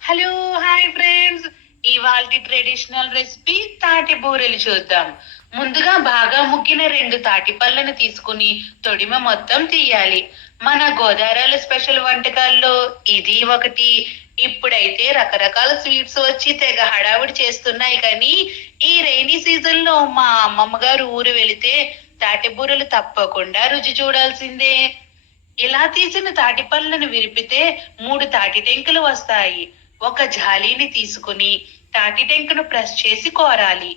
Hello hi friends. ఇవాల్టి traditional recipe తాటి బూరెలు చూద్దాం. ముందుగా బాగా ముగ్గిన 2 తాటి పళ్ళను తీసుకుని తొడిమ మొత్తం తీయాలి. మన గోదావరి స్పెషల్ వంటకాల్లో ఇది ఒకటి. ఇప్పుడైతే రకరకాల స్వీట్స్ వచ్చి తెగ హడావుడి చేస్తున్నాయి, కానీ ఈ రైనీ సీజన్ లో మా అమ్మమ్మ గారు ఊరు వెళితే తాటి బూరెలు తప్పకుండా రుచి చూడాల్సిందే. ఇలా తీసిన తాటి పళ్ళను విరిపితే 3 తాటి టెంకులు వస్తాయి. ఒక జాలీని తీసుకుని తాటి టెంకును ప్రెస్ చేసి కోరాలి.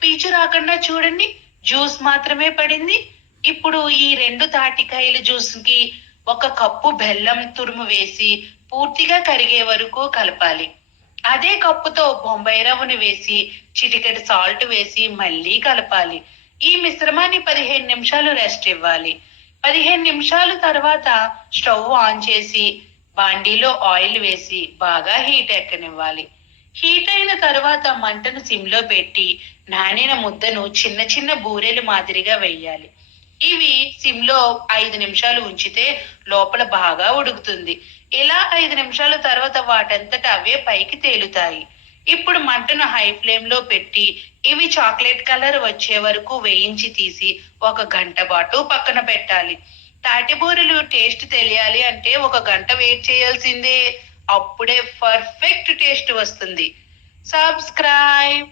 పీచు రాకుండా చూడండి, జ్యూస్ మాత్రమే పడింది. ఇప్పుడు ఈ 2 తాటికాయల జ్యూస్ కి 1 కప్పు బెల్లం తురుము వేసి పూర్తిగా కరిగే వరకు కలపాలి. అదే కప్పుతో బొంబాయి రవ్వను వేసి చిటికెడు సాల్ట్ వేసి మళ్ళీ కలపాలి. ఈ మిశ్రమాన్ని 15 నిమిషాలు రెస్ట్ ఇవ్వాలి. 15 నిమిషాల తర్వాత స్టవ్ ఆన్ చేసి బాండీలో ఆయిల్ వేసి బాగా హీట్ ఎక్కనివ్వాలి. హీట్ అయిన తర్వాత మంటను సిమ్లో పెట్టి నానిన ముద్దను చిన్న చిన్న బూరెలు మాదిరిగా వేయాలి. ఇవి సిమ్లో 5 నిమిషాలు ఉంచితే లోపల బాగా ఉడుకుతుంది. ఇలా 5 నిమిషాల తర్వాత వాటంతట అవే పైకి తేలుతాయి. ఇప్పుడు మంటను హై ఫ్లేమ్ లో పెట్టి ఇవి చాక్లెట్ కలర్ వచ్చే వరకు వేయించి తీసి 1 గంట పాటు పక్కన పెట్టాలి. తాటి బూరెలు టేస్ట్ తెలియాలి అంటే 1 గంట వెయిట్ చేయాల్సిందే. అప్పుడే పర్ఫెక్ట్ టేస్ట్ వస్తుంది. సబ్స్క్రైబ్.